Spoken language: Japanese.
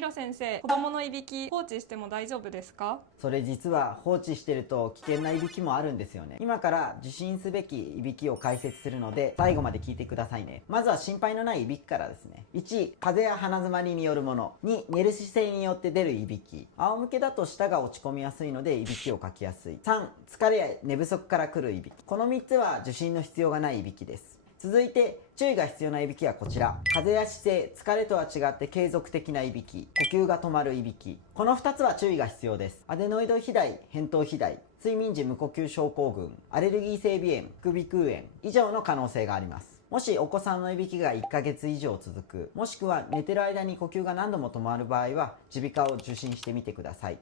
ヒロ先生、子供のいびき放置しても大丈夫ですか？それ実は放置してると危険ないびきもあるんですよね。今から受診すべきいびきを解説するので、最後まで聞いてくださいね。まずは心配のないいびきからですね。1、風邪や鼻づまりによるもの。2、寝る姿勢によって出るいびき。仰向けだと舌が落ち込みやすいのでいびきをかきやすい。3、疲れや寝不足から来るいびき。この3つは受診の必要がないいびきです。続いて、注意が必要ないびきはこちら。風邪や姿勢、疲れとは違って継続的ないびき、呼吸が止まるいびき。この2つは注意が必要です。アデノイド肥大、扁桃肥大、睡眠時無呼吸症候群、アレルギー性鼻炎、副鼻腔炎以上の可能性があります。もしお子さんのいびきが1ヶ月以上続く、もしくは寝てる間に呼吸が何度も止まる場合は、耳鼻科を受診してみてください。